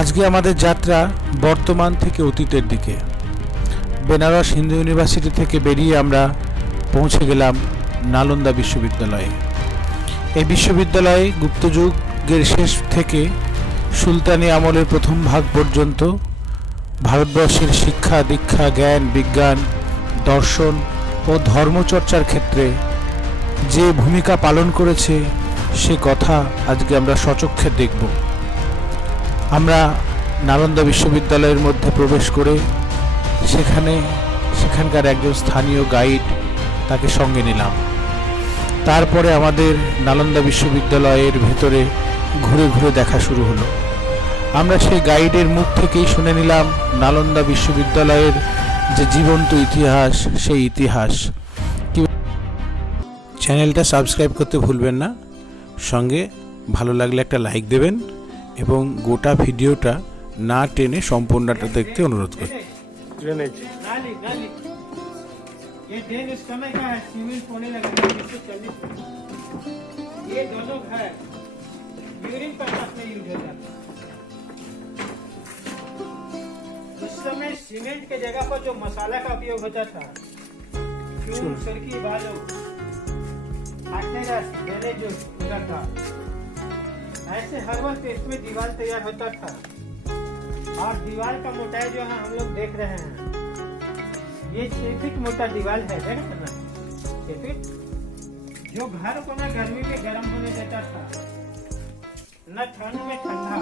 আজকে আমাদের যাত্রা বর্তমান থেকে অতীতের দিকে। বেনারস হিন্দু ইউনিভার্সিটি থেকে বেরিয়ে আমরা পৌঁছে গেলাম নালন্দা বিশ্ববিদ্যালয়ে। এই বিশ্ববিদ্যালয়ে গুপ্তযুগের শেষ থেকে সুলতানি আমলের প্রথম ভাগ পর্যন্ত ভারতবর্ষের শিক্ষা দীক্ষা জ্ঞান বিজ্ঞান দর্শন ও ধর্মচর্চার ক্ষেত্রে যে ভূমিকা পালন করেছে সে কথা আজকে আমরা সচক্ষে দেখব। আমরা নালন্দা বিশ্ববিদ্যালয়ের মধ্যে প্রবেশ করে সেখানকার একজন স্থানীয় গাইড তাকে সঙ্গে নিলাম। তারপরে আমাদের নালন্দা বিশ্ববিদ্যালয়ের ভেতরে ঘুরে ঘুরে দেখা শুরু হলো। আমরা সেই গাইডের মুখ থেকেই শুনে নিলাম নালন্দা বিশ্ববিদ্যালয়ের যে জীবন্ত ইতিহাস, সেই ইতিহাস। চ্যানেলটা সাবস্ক্রাইব করতে ভুলবেন না, সঙ্গে ভালো লাগলে একটা লাইক দেবেন এবং গোটা ভিডিওটা না টেনে সম্পূর্ণটা দেখতে অনুরোধ করি। ये डेन इस समय का है, सीमेंट होने लगा 1940 में। ये दोनों घर यूरिन पर्पस में यूज होता था। उस समय सीमेंट के जगह पर जो मसाला का उपयोग होता था, चून, सरकी, बालू, रस देने जो होता था, ऐसे हर वक्त इसमें दीवार तैयार होता था। और दीवार का मोटाई जो है हम लोग देख रहे हैं, ये 6 फीट मोटा दीवार है, देख ना 6 फीट, जो घर को ना गर्मी में गर्म होने देता था न ठंड में ठंडा,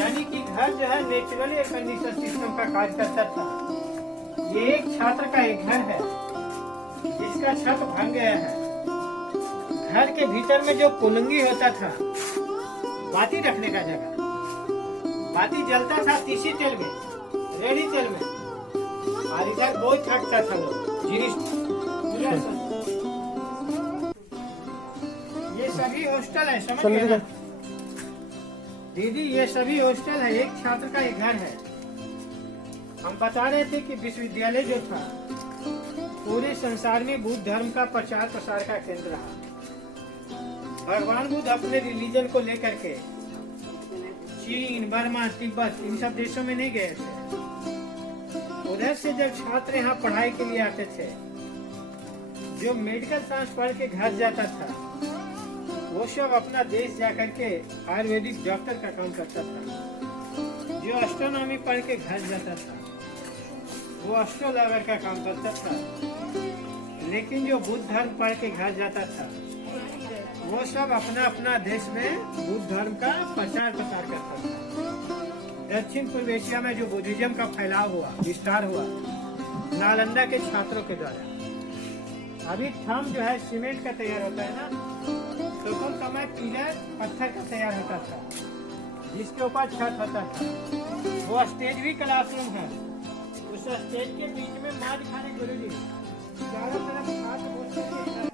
यानी कि घर जो है नेचुरली एयर कंडीशन सिस्टम का कार्य करता था। ये एक छात्र का एक घर है जिसका छत भांग गया है। घर के भीतर में जो कुलंगी होता था, बाती रखने का जगह, बाती जलता था तीसी तेल में, रेडी तेल में, और इधर बहुत थकता था लोग। ये सभी हॉस्टल है, समझ गए ना दीदी? ये सभी हॉस्टल है, एक छात्र का एक घर है। हम बता रहे थे कि विश्वविद्यालय जो था पूरे संसार में बुद्ध धर्म का प्रचार प्रसार का केंद्र रहा। भगवान बुद्ध अपने रिलीजन को लेकर के चीन, बर्मा, तिब्बत इन सब देशों में नहीं गए थे। उधर से जब छात्र यहाँ पढ़ाई के लिए आते थे, जो मेडिकल साइंस पढ़ के घर जाता था, वो सब अपना देश जाकर के आयुर्वेदिक डॉक्टर का काम करता था। जो एस्ट्रोनॉमी पढ़ के घर जाता था, वो एस्ट्रोलॉगर का काम करता था। लेकिन जो बुद्ध धर्म पढ़ के घर जाता था, वो सब अपना अपना देश में बुद्ध धर्म का प्रचार प्रसार करता था। दक्षिण पूर्व एशिया में जो बुद्धिज्म का फैलाव हुआ, विस्तार हुआ, नालंदा के छात्रों के द्वारा। अभी थंब जो है सीमेंट का तैयार होता है ना, तो उस समय पिलर पत्थर का तैयार होता था, जिसके ऊपर छत होता था। वो स्टेज भी क्लासरूम है। उस स्टेज के बीच में माँ दिखाने गुरुजी, चारों तरफ छात्र बच्चे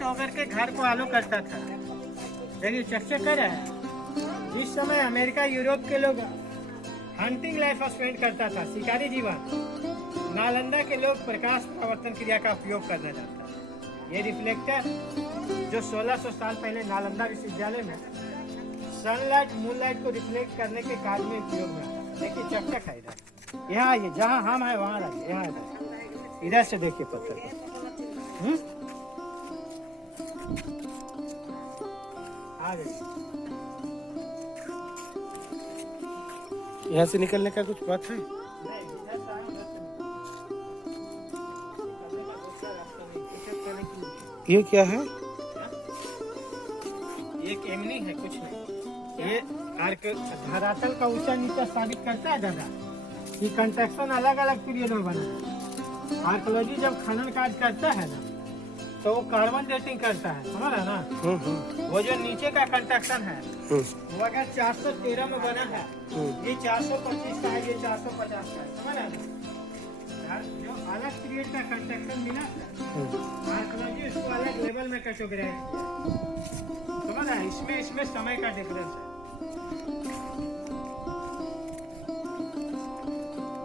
होकर के घर को आलो करता था। देखिए चर्चा कर रहा है, जिस समय अमेरिका यूरोप के लोग हंटिंग लाइफ स्पेंड करता था, शिकारी जीवन, नालंदा के लोग प्रकाश प्रवर्तन क्रिया का उपयोग करना चाहता था। ये रिफ्लेक्टर जो 1600 साल पहले नालंदा विश्वविद्यालय में सनलाइट मूनलाइट को रिफ्लेक्ट करने के कार्य में उपयोग में आता था। देखिए चकचक है इधर। यहाँ आइए, जहाँ हम है वहाँ आइए, यहाँ इधर इधर से देखिए पत्थर को। आ गए। यहाँ से निकलने का कुछ बात है? नहीं, इधर से आए, उधर से निकलने का दूसरा रास्ता नहीं, टिकट करने के लिए। ये क्या है? ये एक एमनी है, कुछ नहीं। ये धरातल का ऊंचा नीचा साबित करता है दादा कि कंस्ट्रक्शन अलग अलग पीरियड में बना है। आर्कोलॉजी जब खनन कार्य करता है ना तो वो कार्बन डेटिंग करता है, समझ रहे ना। वो जो नीचे का कंस्ट्रक्शन है वो अगर 413 में बना है, ये 425 का है, ये 450 का है, समझ रहे ना। जो अलग पीरियड का कंस्ट्रक्शन मिला है आर्कोलॉजी उसको अलग लेवल में कैटेगराइज किया, समझ रहे हैं। इसमें समय का डिफरेंस है।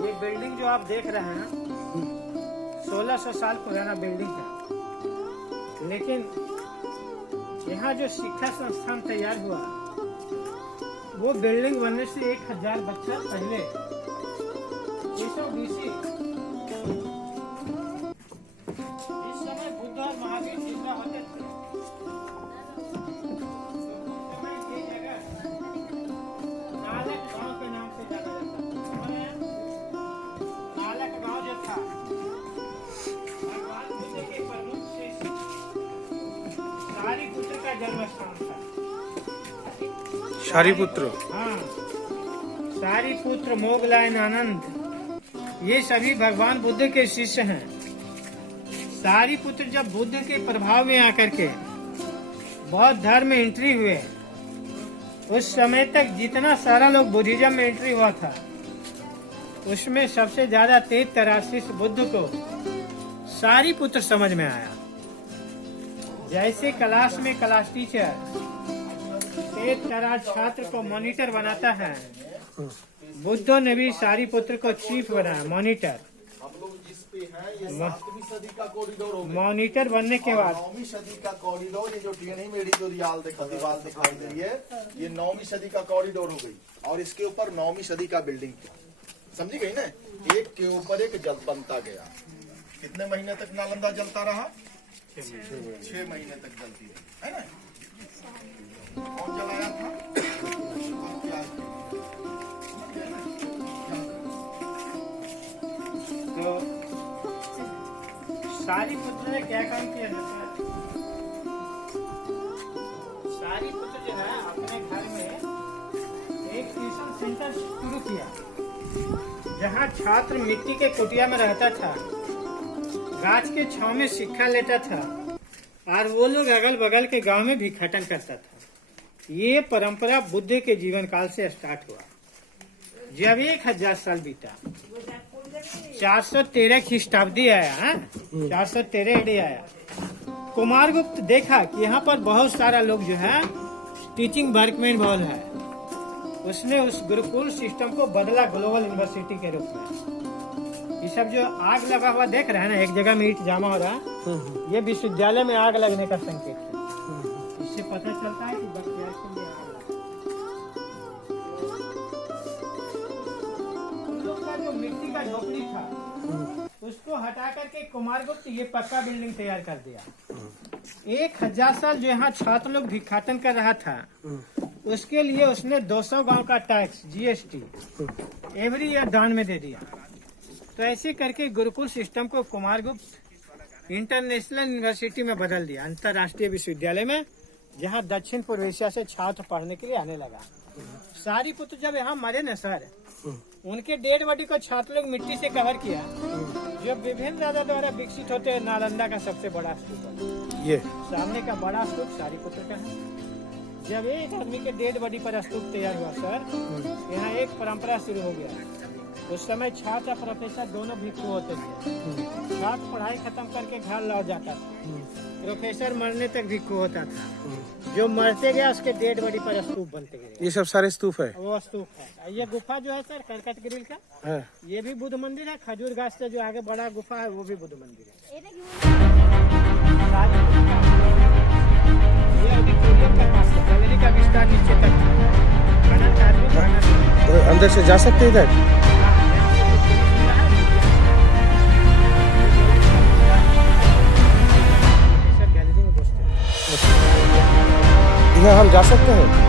ये बिल्डिंग जो आप देख रहे हैं 1600 साल पुराना बिल्डिंग है, लेकिन यहाँ जो शिक्षा संस्थान तैयार हुआ वो बिल्डिंग बनने से 1000 बच्चा पहले ये सब BC। इस समय बुद्ध और महावीर जिंदा होते थे। उस समय ये जगह नालक गांव के नाम से जाना जाता था। नालक गांव जो था भगवान बुद्ध के प्रमुख शिष्य सारिपुत्र का जन्म स्थान था। शारिपुत्र। हाँ, सारिपुत्र, मोगलायन, आनंद, ये सभी भगवान बुद्ध के शिष्य हैं। सारिपुत्र जब बुद्ध के प्रभाव में आकर के बौद्ध धर्म में एंट्री हुए, उस समय तक जितना सारा लोग बुद्धिज्म में एंट्री हुआ था उसमें सबसे ज्यादा तेज तराशीष बुद्ध को सारिपुत्र समझ में आया। जैसे क्लास में क्लास टीचर तेज तराज छात्र को मॉनिटर बनाता है, बुद्ध ने भी सारिपुत्र को चीफ बनाया, मॉनिटर। हम लोग जिस पे हैं ये 7वीं सदी का कॉरिडोर हो गया। मॉनिटर बनने के बाद 9वीं सदी का कॉरिडोर, ये जो टेढ़ी मेढ़ी जो दीवार दिखाई दे रही है ये 9वीं सदी का कॉरिडोर हो गई, और इसके ऊपर 9वीं सदी का बिल्डिंग था। समझी गई ना, एक के ऊपर एक जल बनता गया। कितने महीने तक नालंदा जलता रहा? 6 महीने तक जलती रही, है ना। कौन जलाया था? और क्या? तो सारिपुत्र ने क्या काम किया था? सारिपुत्र जो है अपने घर में एक ट्यूशन सेंटर शुरू किया, जहाँ छात्र मिट्टी के कुटिया में रहता था, गाछ के छांव में शिक्षा लेता था, और वो लोग अगल बगल के गांव में भिक्षाटन करता था। ये परंपरा बुद्ध के जीवन काल से स्टार्ट हुआ। जब 1000 साल बीता, 413 ख्रीष्टाब्दी आया, 413 AD आया, कुमारगुप्त देखा कि यहाँ पर बहुत सारा लोग जो है टीचिंग वर्क में इन्वॉल्व है। उसने उस गुरुकुल सिस्टम को बदला ग्लोबल यूनिवर्सिटी के रूप में। ये सब जो आग लगा हुआ देख रहे हैं ना, एक जगह में ईंट जमा हो रहा है, ये विश्वविद्यालय में आग लगने का संकेत है। इससे पता चलता है कि बख्तियार के लिए आग लगा। उन लोग का जो मिट्टी का झोपड़ी था उसको हटा करके कुमारगुप्त ये पक्का बिल्डिंग तैयार कर दिया। 1000 साल जो यहाँ छात्र लोग भिक्षाटन कर रहा था, उसके लिए उसने 200 गांव का टैक्स GST एवरी ईयर दान में दे दिया। तो ऐसे करके गुरुकुल सिस्टम को कुमारगुप्त इंटरनेशनल यूनिवर्सिटी में बदल दिया, अंतर्राष्ट्रीय विश्वविद्यालय में, जहाँ दक्षिण पूर्व एशिया से छात्र पढ़ने के लिए आने लगा। सारिपुत्र जब यहाँ मरे न सर, उनके डेड बॉडी को छात्र लोग मिट्टी से कवर किया, जो विभिन्न राजा द्वारा विकसित होते हैं नालंदा का सबसे बड़ा स्तूप। ये सामने का बड़ा स्तूप सारिपुत्र का है। जब एक आदमी के डेड बॉडी पर स्तूप तैयार हुआ सर, यहाँ एक परंपरा शुरू हो गया। उस समय छात्र और प्रोफेसर दोनों भिक्षु होते थे। छात्र पढ़ाई खत्म करके घर लौट जाता था, प्रोफेसर मरने तक भिक्षु होता था। जो मरते गया उसके डेड बॉडी पर स्तूप बनते गए। ये सब सारे स्तूप है? वो स्तूप है। ये गुफा जो है सर करकट ग्रिल का, हाँ। ये भी बुद्ध मंदिर है। खजूर गाछ से जो आगे बड़ा गुफा है वो भी बुद्ध मंदिर है। ये ऑडिटोरियम का पास है, गैलरी का विस्तार नीचे तक है। खनन कार्य में भागना तो अंदर से जा सकते हैं इधर? है। जा सकते हैं?